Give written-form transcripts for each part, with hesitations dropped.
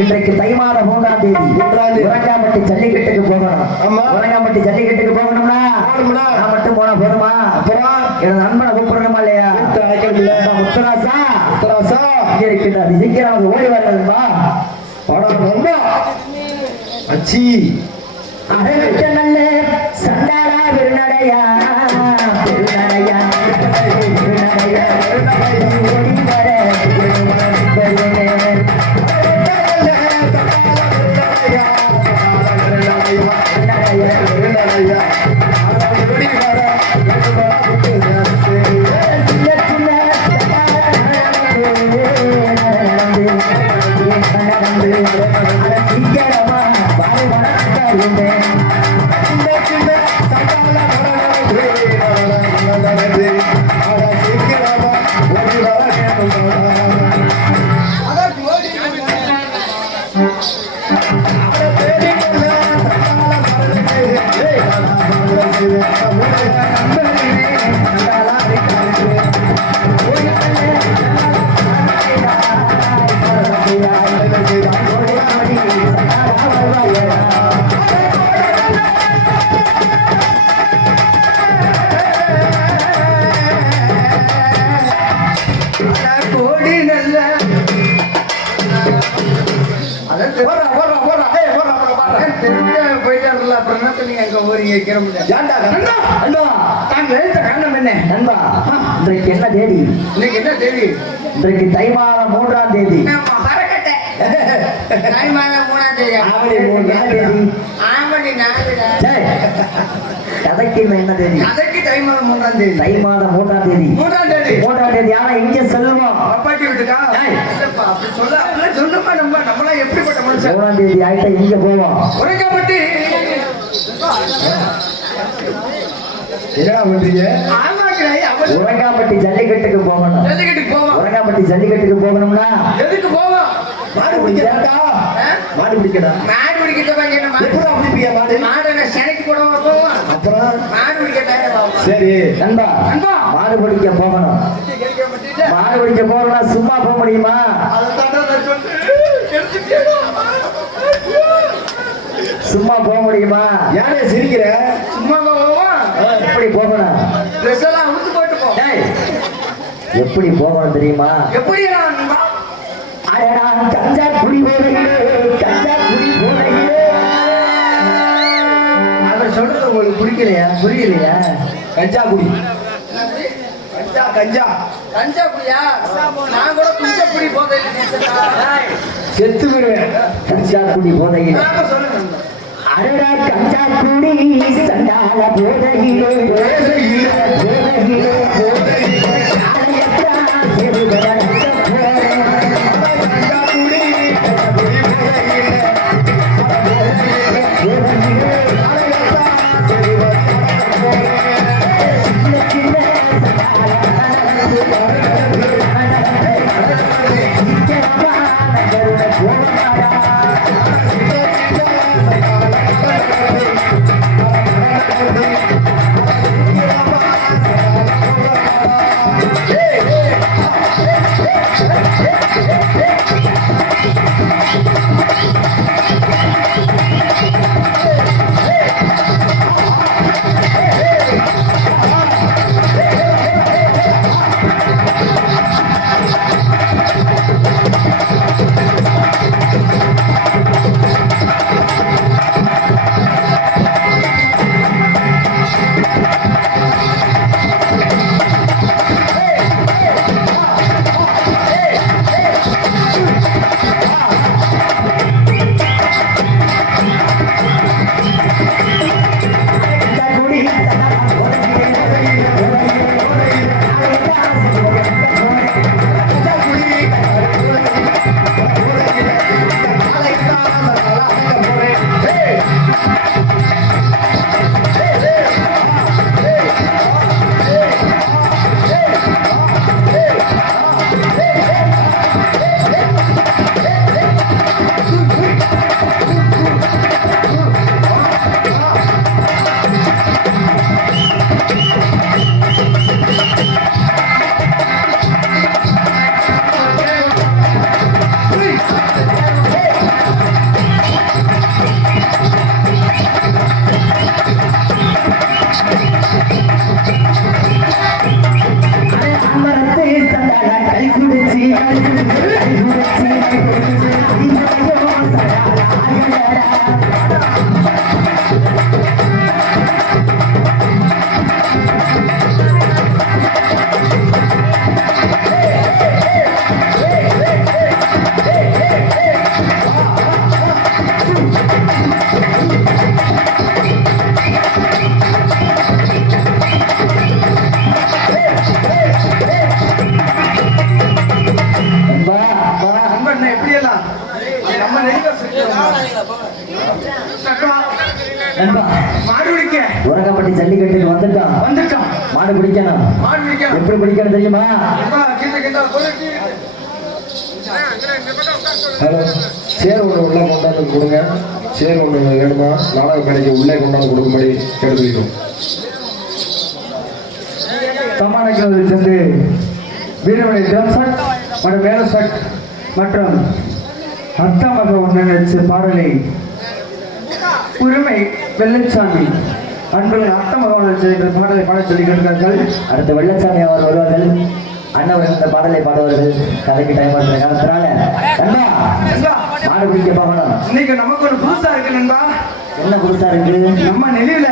இன்றைக்கு தை மாதம் 3ஆம் தேதி உரங்காம்பட்டி ஜல்லிக்கட்டுக்கு போகணும். உரங்காம்பட்டி ஜல்லிக்கட்டுக்கு போகணும்னா நான் மட்டும் போன போதுமா? எனது நண்பனை கூப்பிடணுமா இல்லையா? முத்தராசா இங்க இருக்கின்றார். சீக்கிரம் ஓடி வரணுமா? அச்சி அழகற்ற நல்ல சண்டாரா விருநடையா விருநடையா விருநடையா ஓடி வர போயிட்டாருல அப்புறம் நீங்க அங்க போறீங்க கிளம்புங்க. ஏன்டா தான் எழுத்த காரணம் என்ன நண்பா? இன்றைக்கு என்ன தேதி? இன்னைக்கு என்ன தேதி? இன்றைக்கு தை மாதம் 3ஆம் தேதி. தை மாதம் 3ஆம் தேதி. ஆவணி 4. கதைக்கு என்ன தேதி? கதைக்கு தை மாதம் 3ஆம் தேதி. தை மாதம் 3ஆம் தேதி. 3ஆம் தேதி. 3ஆம் தேதி. ஆனா இங்க செல்வம் அப்பாட்டி விட்டுக்கா. அப்படி சொல்ல அப்படியே சொல்லுமா நம்மளா எப்படிப்பட்ட மனுஷன்? 3ஆம் தேதி ஆயிட்டா இங்க போவோம். உரைக்கப்பட்டு என்னடா பண்றீங்க? உரங்காம்பட்டி ஜல்லிக்கட்டுக்கு போகணும். ஜல்லிக்கட்டுக்கு போவோம். உரங்காம்பட்டி ஜல்லிக்கட்டுக்கு போகணும்னா எதுக்கு போவோம்? மாடு பிடிக்கிறதா? மாடு பிடிக்கடா. மாடு பிடிக்கிறத பாங்க என்ன மாடு? எப்படா பிடிப்பீங்க மாடு? மாடு என்ன சனைக்கு போடுவோம் போவோம். அப்புறம் மாடு பிடிக்கிறதா? சரி நண்பா, மாடு பிடிக்க போகணும். மாடு பிடிக்க போகணும்னா சும்மா போக முடியுமா? சும்மா போக முடியுமா? யாரே சிரிக்கிற? சும்மா போவோம். எப்படி போகணும்? ட்ரெஸ் எல்லாம் உடுத்து போட்டு போ. எப்படி போகணும் தெரியுமா? எப்படி அடடா கஞ்சா குடி போதையிலே, கஞ்சா குடி போதையிலே. அவர் சொல்றது உங்களுக்கு பிடிக்கலையா? புரியலையா? கஞ்சா குடி. கஞ்சா கஞ்சா கஞ்சா குடியா? நான் கூட குஞ்சா குடி போதையில செத்து விடுவேன். கஞ்சா குடி போதையிலே. அடடா கஞ்சா குடி சண்டால போதையிலே, போதையிலே, போதையிலே, போதையிலே. அடையத்தா செருவடா உரகப்பட்டி ஜல்லிக்கட்டுக்கு வந்துட்டான். மாடு பிடிக்கணும். எப்படி பிடிக்கணும் தெரியுமா? சேர் ஒன்று உள்ள கொண்டாந்து கொடுங்க. சேர் ஒன்று வேணுமா? நாடக கடைக்கு உள்ளே கொண்டாந்து கொடுக்கும்படி கேட்டுக்கிறோம். சமாளிக்கிறது சென்று வீரவனை ட்ரம் செட் மற்றும் மேல செட் மற்றும் அர்த்தமாக ஒன்றிணைச்சு பாடலை உரிமை வெள்ளச்சாமி அன்பர்கள் அர்த்தமாக பாடலை பாட சொல்லியிருக்கிறார்கள். அடுத்து வெள்ளச்சாமி அவர் வருவார்கள். அண்ணவர்கள் இந்த பாடலை பாடுவார்கள். கதைக்கு டைம் இருக்கிற காலத்தினால மாடு பிடிக்க போகணும். இன்னைக்கு நமக்கு ஒரு புதுசா இருக்கு நண்பா. என்ன புதுசா இருக்கு? நம்ம நெல்லியில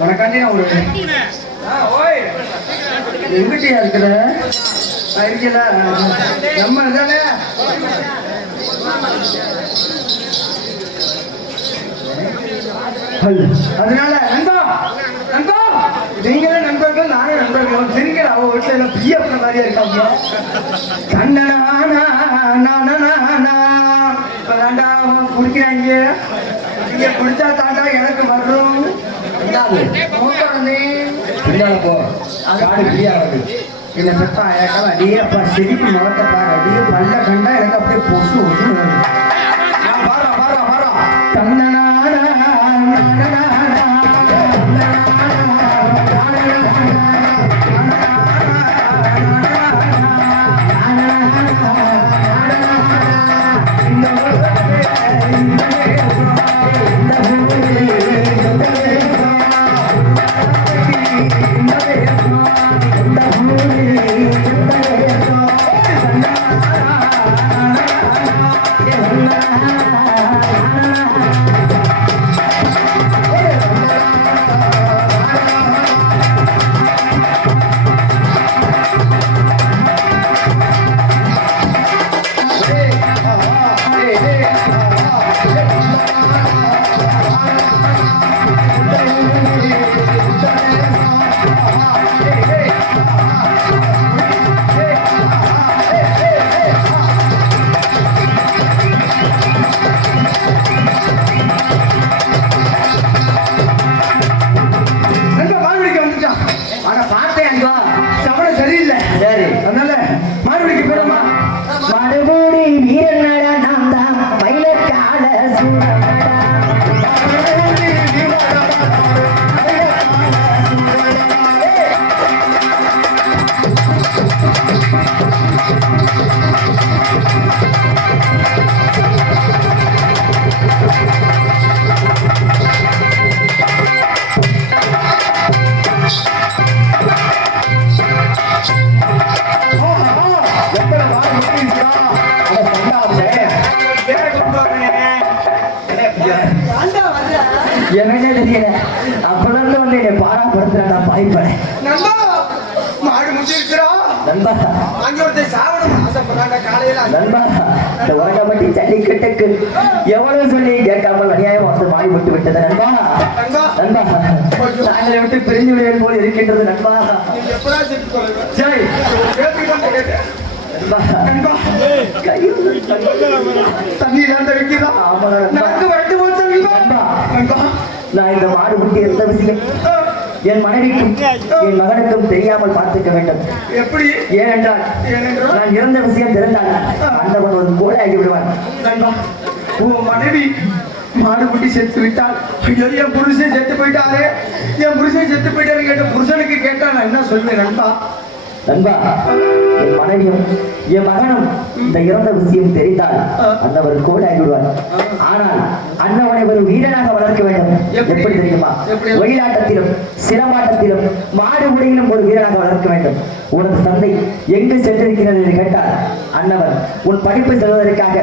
உனக்காண்டி நான் ஒரு ஓய் எங்கிட்டயா இருக்கிற இருக்கல நம்ம தானே அதனால நண்பா நண்பா நீங்களே நண்பர்கள் நானே நண்பர்கள் சரிங்க அவ வீட்டுல எல்லாம் பிஎஃப் மாதிரியா இருக்காங்க கண்ணனா இப்பதாண்டா குடிக்கிறாங்க நீங்க குடிச்சா தாண்டா எனக்கு வரும் பின்னால போ காடு ஃப்ரீயா கிடக்கு. என்ன பெத்தா ஏக்கால அடியே அப்பா செடிக்கு முகத்தை பாரு அடியே பல்ல கண்டா எனக்கு அப்படியே பொசு ஒன்று வாரா வாரா வாரா சரி அதனால மாறுபடிக்கு போறோமா மறுபடி வீரனடா நாம் தான் மயிலக்கால சூரனடா என்னன்னே தெரியல அப்பதான் வந்து என்னை பாராப்படுத்துறா பாய்ப்பேன் நண்பா மாடு முடிச்சிருக்கிறோம் நண்பா அங்க ஒருத்தர் சாவணும் ஆசைப்படுறாங்க காலையில நண்பா இந்த உரகப்பட்டி ஜல்லிக்கட்டுக்கு எவ்வளவு சொல்லி கேட்காமல் அநியாயம் வந்து மாறி விட்டு விட்டது நண்பா நண்பா நண்பா நாங்களை விட்டு பிரிஞ்சு விடுவேன் போல் இருக்கின்றது நண்பா நீங்க எப்படா செத்து போறீங்க ஜெய் கேட்டுதான் கேட்டேன் நண்பா நண்பா கையில் தண்ணி இல்லாத வைக்கிறா ஆமா நண்பா. நடந்து வரட்டு போச்சு நண்பா நண்பா நான் இந்த மாடு குட்டி இருந்த விஷயம் என் மனைவிக்கும் என் மகனுக்கும் தெரியாமல் பார்த்துக்க வேண்டும் எப்படி ஏனென்றால் ஏனென்றால்? நான் இறந்த விஷயம் தெரிந்தால் அந்தவன் ஒரு கோடையாகி விடுவான் நண்பா உன் மனைவி மாடு குட்டி செத்து விட்டால் ஐயோ என் புருஷன் செத்து போயிட்டாரு என் புருஷன் செத்து போயிட்டாரு கேட்ட புருஷனுக்கு கேட்டா நான் என்ன சொல்வேன் நண்பா நண்பா என் மனைவியும் என் மகனும் இந்த இறந்த விஷயம் தெரிந்தால் அந்தவர் கோடாகி விடுவார் ஆனால் அண்ணவனை ஒரு வீரனாக வளர்க்க வேண்டும் எப்படி தெரியுமா எப்படி? ஒயிலாட்டத்திலும் சிலம்பாட்டத்திலும் மாடு உடையிலும் ஒரு வீரனாக வளர்க்க வேண்டும் உனது தந்தை எங்கு சென்றிருக்கிறது என்று கேட்டால் அண்ணவர் உன் படிப்பு செல்வதற்காக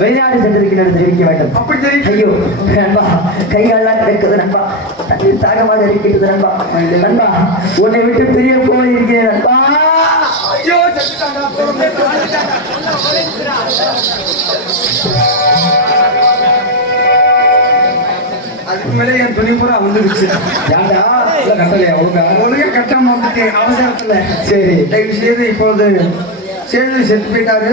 வெளிநாடு சென்றிருக்கிறது தெரிவிக்க வேண்டும் அப்படி தெரியும் ஐயோ நண்பா கைகாலெல்லாம் கிடைக்குது நண்பா தண்ணீர் தாகமாக இருக்கின்றது நண்பா நண்பா உன்னை விட்டு பிரிய போய் இருக்கிறேன் நண்பா ஐயோ செத்துட்டாங்க பொறுமை அதுக்கு மேலே என் துணி பூரா வந்துருச்சு ஏன்டா இல்ல கட்டலையா ஒழுங்கா ஒழுங்கா கட்டாம வந்துட்டேன் அவசரத்துல சரி தயவு செய்து இப்போது சேது செத்து போயிட்டாரு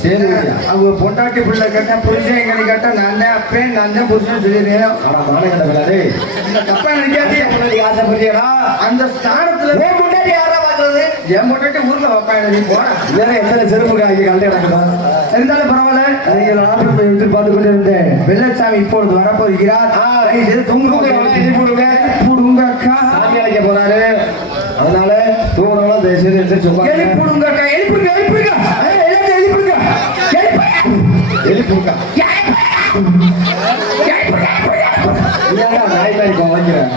சரி அவங்க பொண்டாட்டி பிள்ளை கேட்டா புருஷன் எங்களை கேட்டா நான் தான் அப்பேன் நான் தான் புருஷன் சொல்லிடுறேன் ஆனா மாலை கட்ட விடாதே இந்த தப்பா நினைக்காதே ஆசைப்பட்டியடா அந்த ஸ்தானத்துல உன் முன்னாடி யாரா பாக்குறது என் பொண்டாட்டி ஊர்ல வைப்பாங்க நீ போன வேற எத்தனை செருப்பு காய்க்கு கலந்து கிடக்குதா இருந்தாலும் பரவாயில்ல நீங்கள் நாட்டு எதிர்பார்த்து கொண்டு இருந்தேன் வெள்ளச்சாமி இப்பொழுது வரப்போகிறார் தயவு செய்து தூங்க எழுப்பிடுங்க அக்கா சாமி அழைக்க போறாரு அதனால தூங்குறவங்க தயவு செய்து எந்திரிச்சு உட்காருங்க. எழுப்பிடுங்க அக்கா எழுப்புங்க எழுப்புங்க எல்லாத்தையும் எழுப்புங்க எழுப்புக்கா ஏன்டா நாய் மாதிரி வைக்கிறேன்